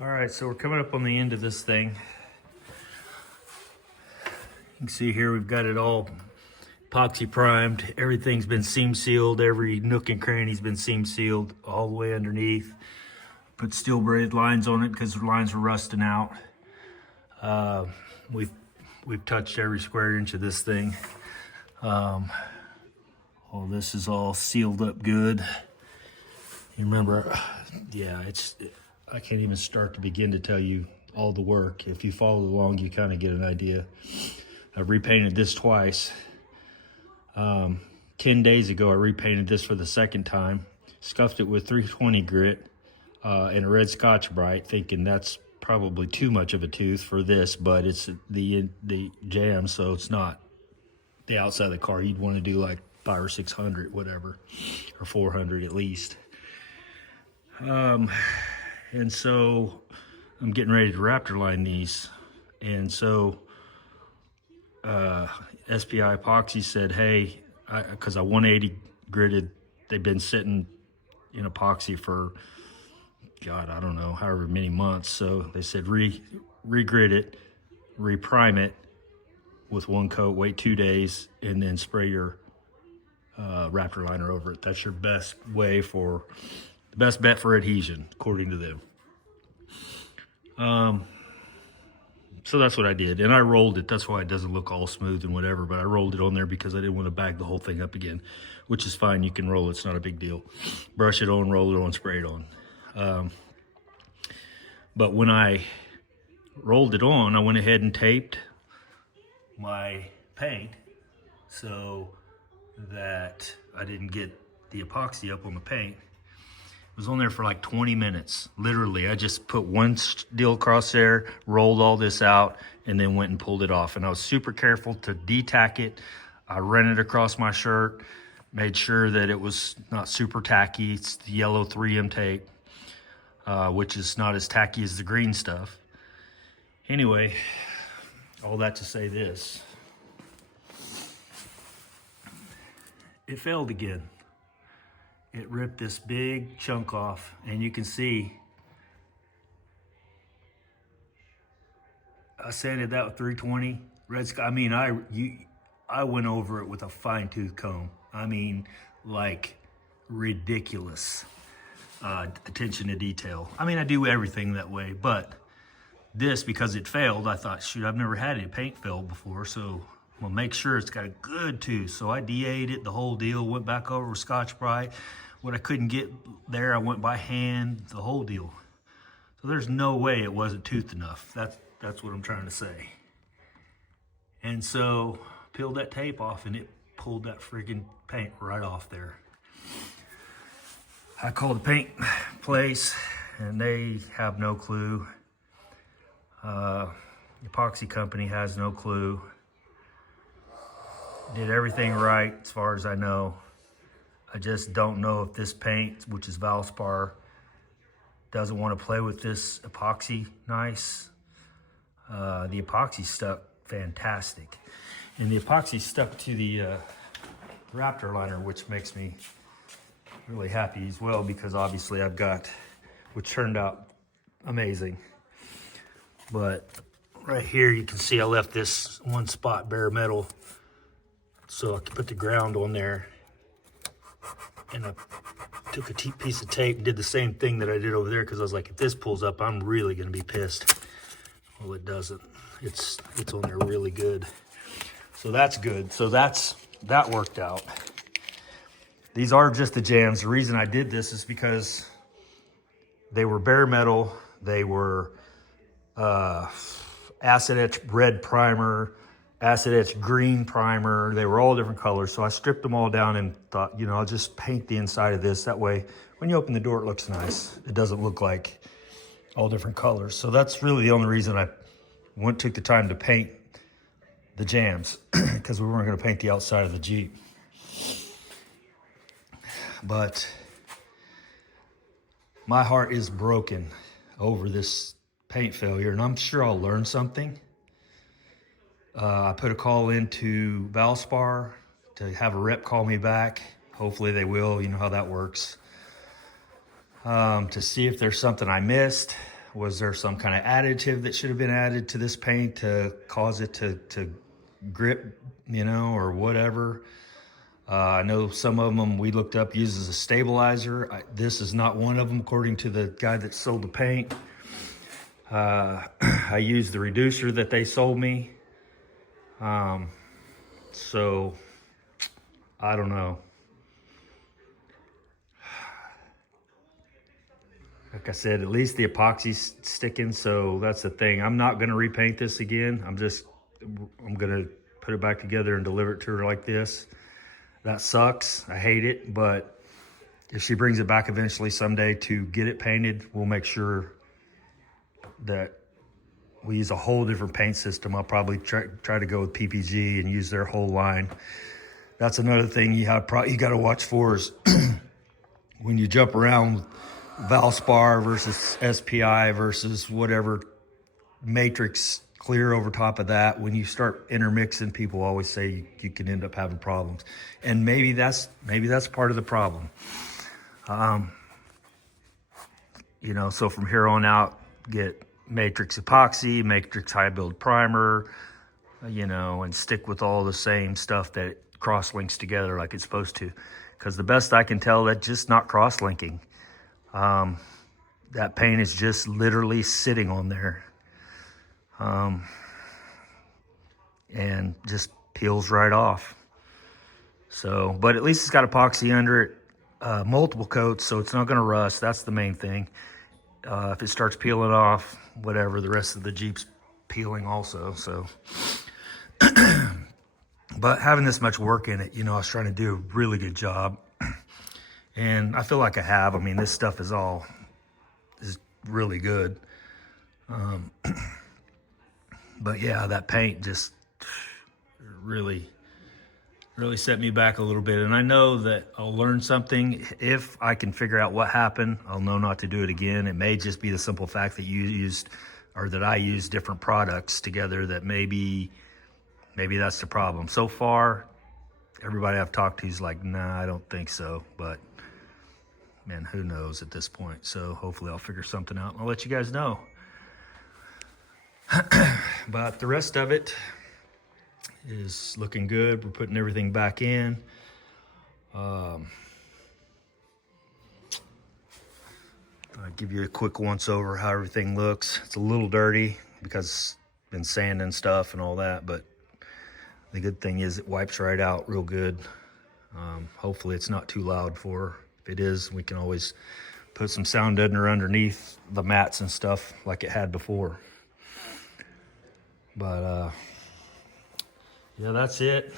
All right, so we're coming up on the end of this thing. You can see here we've got it all epoxy primed. Everything's been seam sealed. Every nook and cranny's been seam sealed all the way underneath. Put steel braided lines on it because the lines were rusting out. We've touched every square inch of this thing. All this is all sealed up good. You remember, yeah, I can't even start to begin to tell you all the work. If you follow along, you kind of get an idea. I've repainted this twice. 10 days ago, I repainted this for the second time. Scuffed it with 320 grit and a red Scotch-Brite, thinking that's probably too much of a tooth for this, but it's the jam, so it's not the outside of the car. You'd want to do like 500 or 600, whatever, or 400 at least. And so I'm getting ready to Raptor line these. And so SPI Epoxy said, hey, because I 180 gritted, they've been sitting in epoxy for, God, I don't know, however many months. So they said re-grit it, re-prime it with one coat, wait 2 days, and then spray your Raptor liner over it. That's your best way for, the best bet for adhesion, according to them. So that's what I did, and I rolled it. That's why it doesn't look all smooth and whatever, but I rolled it on there because I didn't want to bag the whole thing up again, which is fine. You can roll it. It's not a big deal. Brush it on, roll it on, spray it on. But when I rolled it on, I went ahead and taped my paint so that I didn't get the epoxy up on the paint. It was on there for like 20 minutes. Literally, I just put one steel across there, rolled all this out, and then went and pulled it off. And I was super careful to detack it. I ran it across my shirt, made sure that it was not super tacky. It's the yellow 3M tape, which is not as tacky as the green stuff. Anyway, all that to say this. It failed again. It ripped this big chunk off, and you can see I sanded that with 320 red sky. I mean, I went over it with a fine-tooth comb. I mean, like ridiculous attention to detail. I mean, I do everything that way, but this, because it failed, I thought, shoot, I've never had any paint fail before, so I'm gonna make sure it's got a good tooth. So I DA'd it, the whole deal, went back over with Scotch-Brite. What I couldn't get there, I went by hand, the whole deal. So there's no way it wasn't toothed enough. That's what I'm trying to say. And so peeled that tape off, and it pulled that friggin' paint right off there. I called the paint place, and they have no clue. The epoxy company has no clue. Did everything right as far as I know. I just don't know if this paint, which is Valspar, doesn't want to play with this epoxy nice. The epoxy stuck fantastic. And the epoxy stuck to the Raptor liner, which makes me really happy as well, because obviously I've got, which turned out amazing. But right here you can see I left this one spot bare metal so I could put the ground on there. And I took a piece of tape and did the same thing that I did over there, because I was like, if this pulls up, I'm really gonna be pissed. Well, it doesn't. It's on there really good. So that's good. So that worked out. These are just the jams. The reason I did this is because they were bare metal. They were acid etch red primer, acid etch green primer. They were all different colors. So I stripped them all down and thought, you know, I'll just paint the inside of this. That way, when you open the door, it looks nice. It doesn't look like all different colors. So that's really the only reason I took the time to paint the jams, because we weren't going to paint the outside of the Jeep. But my heart is broken over this paint failure, and I'm sure I'll learn something. I put a call into Valspar to have a rep call me back. Hopefully they will, you know how that works. To see if there's something I missed. Was there some kind of additive that should have been added to this paint to cause it to grip, you know, or whatever? I know some of them we looked up uses a stabilizer. This is not one of them, according to the guy that sold the paint. I used the reducer that they sold me. So I don't know. Like I said, at least the epoxy's sticking, so that's the thing. I'm not gonna repaint this again. I'm gonna put it back together and deliver it to her like this. That sucks, I hate it, but if she brings it back eventually someday to get it painted, we'll make sure that we use a whole different paint system. I'll probably try to go with PPG and use their whole line. That's another thing you gotta watch for is when you jump around Valspar versus SPI versus whatever matrix clear over top of that. When you start intermixing, people always say you can end up having problems, and maybe that's part of the problem. You know, so from here on out, get matrix epoxy, matrix high build primer, you know, and stick with all the same stuff that cross links together like it's supposed to. Because the best I can tell, that's just not cross linking. That paint is just literally sitting on there. And just peels right off. So, but at least it's got epoxy under it, multiple coats, so it's not gonna rust. That's the main thing. If it starts peeling off, whatever, the rest of the Jeep's peeling also, so. But having this much work in it, you know, I was trying to do a really good job. And I feel like I have. I mean, this stuff is really good. But yeah, that paint just really set me back a little bit. And I know that I'll learn something. If I can figure out what happened, I'll know not to do it again. It may just be the simple fact that that I used different products together, that maybe that's the problem. So far, everybody I've talked to is like, nah, I don't think so. But man, who knows at this point? So hopefully I'll figure something out and I'll let you guys know. But the rest of it is looking good. We're putting everything back in. I'll give you a quick once over how everything looks. It's a little dirty because it's been sand and stuff and all that, but the good thing is it wipes right out real good. Hopefully it's not too loud for her. If it is, we can always put some sound deadener underneath the mats and stuff like it had before. But yeah, that's it.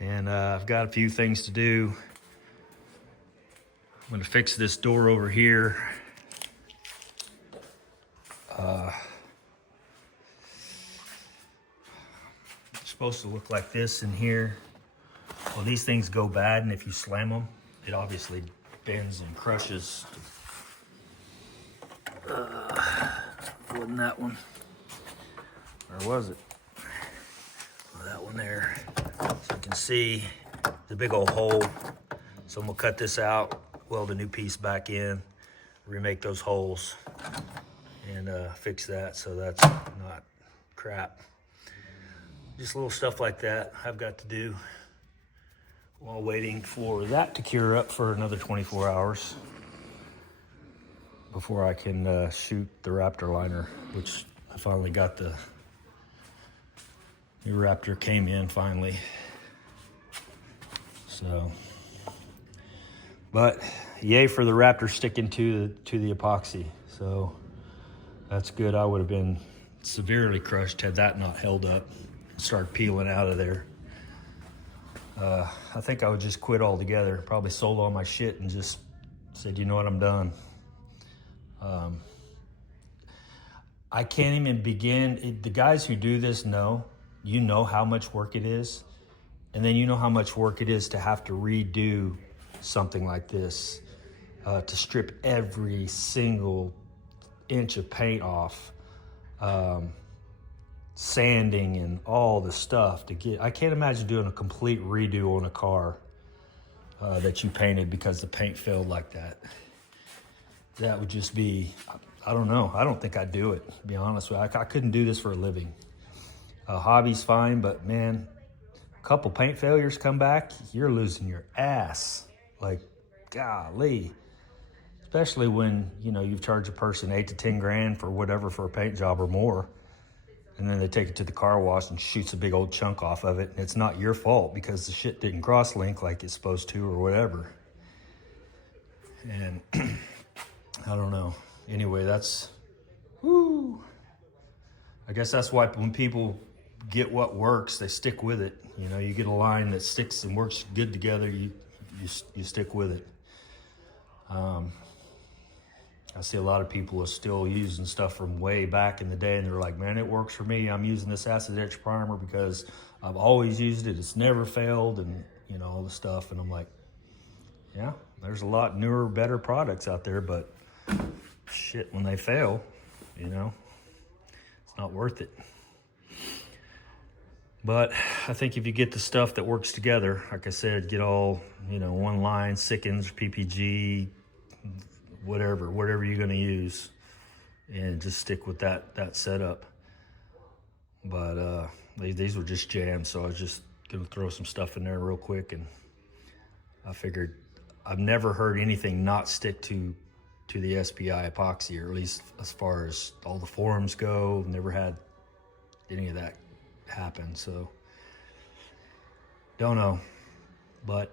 And I've got a few things to do. I'm gonna fix this door over here. It's supposed to look like this in here. Well, these things go bad, and if you slam them, it obviously bends and crushes. Wasn't that one? Or was it? Well, that one there. So you can see the big old hole. So I'm gonna cut this out, weld a new piece back in, remake those holes, and fix that so that's not crap. Just little stuff like that I've got to do while waiting for that to cure up for another 24 hours before I can shoot the Raptor liner, which I finally got. The new Raptor came in finally. So, but yay for the Raptor sticking to the epoxy. So that's good. I would have been severely crushed had that not held up and started peeling out of there. I think I would just quit altogether. Probably sold all my shit and just said, you know what, I'm done. I can't even begin. The guys who do this know, you know how much work it is. And then you know how much work it is to have to redo something like this, to strip every single inch of paint off, sanding and all the stuff to get. I can't imagine doing a complete redo on a car that you painted because the paint failed like that. That would just be, I don't know. I don't think I'd do it, to be honest with you. I couldn't do this for a living. Hobby's fine, but man, a couple paint failures come back, you're losing your ass. Like, golly. Especially when, you know, you've charged a person 8 to 10 grand for whatever for a paint job or more. And then they take it to the car wash and shoots a big old chunk off of it. And it's not your fault because the shit didn't cross-link like it's supposed to or whatever. And I don't know. Anyway, that's, woo. I guess that's why when people get what works, they stick with it. You know, you get a line that sticks and works good together, you stick with it. I see a lot of people are still using stuff from way back in the day, and they're like, man, it works for me. I'm using this acid etch primer because I've always used it. It's never failed, and you know, all the stuff. And I'm like, yeah, there's a lot newer, better products out there, but shit, when they fail, you know, it's not worth it. But I think if you get the stuff that works together, like I said, get all, you know, one line, Sickens, PPG, whatever you're gonna use, and just stick with that setup. But these were just jams, so I was just gonna throw some stuff in there real quick, and I figured I've never heard anything not stick to the SPI epoxy, or at least as far as all the forums go. Never had any of that happen, so don't know. But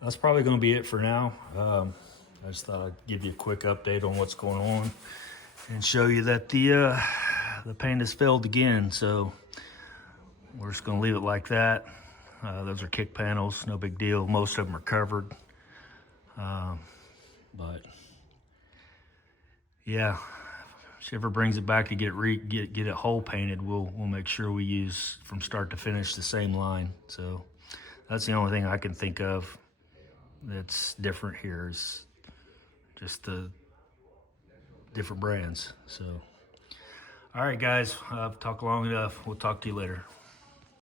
that's probably going to be it for now. I just thought I'd give you a quick update on what's going on and show you that the paint has failed again. So we're just going to leave it like that. Those are kick panels, no big deal. Most of them are covered. But yeah, if she ever brings it back to get it whole painted, we'll make sure we use from start to finish the same line. So that's the only thing I can think of that's different here, is just the different brands. So all right, guys, I've talked long enough. We'll talk to you later.